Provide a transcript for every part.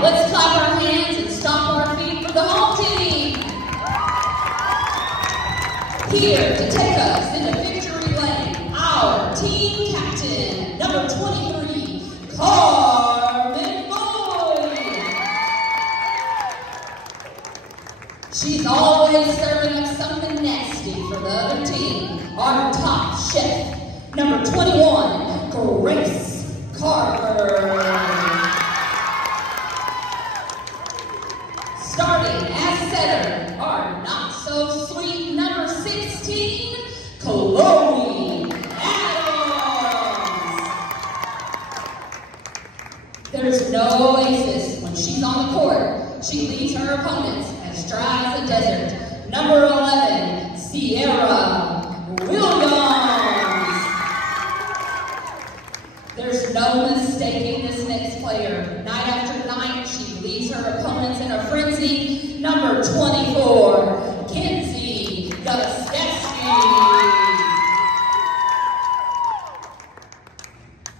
Now, let's clap our hands and stomp our feet for the home team. Here to take us into victory lane, our team captain, number 23, Carmen Boyd. She's always serving up something nasty for the other team. Our top chef, number 21, Grace Carver. Starting as setter, our not-so-sweet number 16, Chloe Adams. There's no oasis when she's on the court. She leads her opponents as dry as a desert. Number 11, Sierra Williams. There's no mistaking this next player. Night after night, she leads her opponents in a frenzy. Number 24, Kenzie Gustevsky.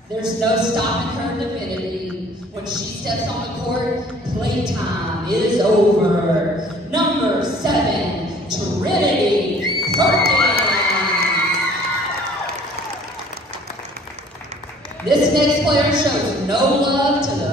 There's no stopping her divinity. When she steps on the court, playtime is over. Number 7, Trinity Perkins. This next player shows no love to the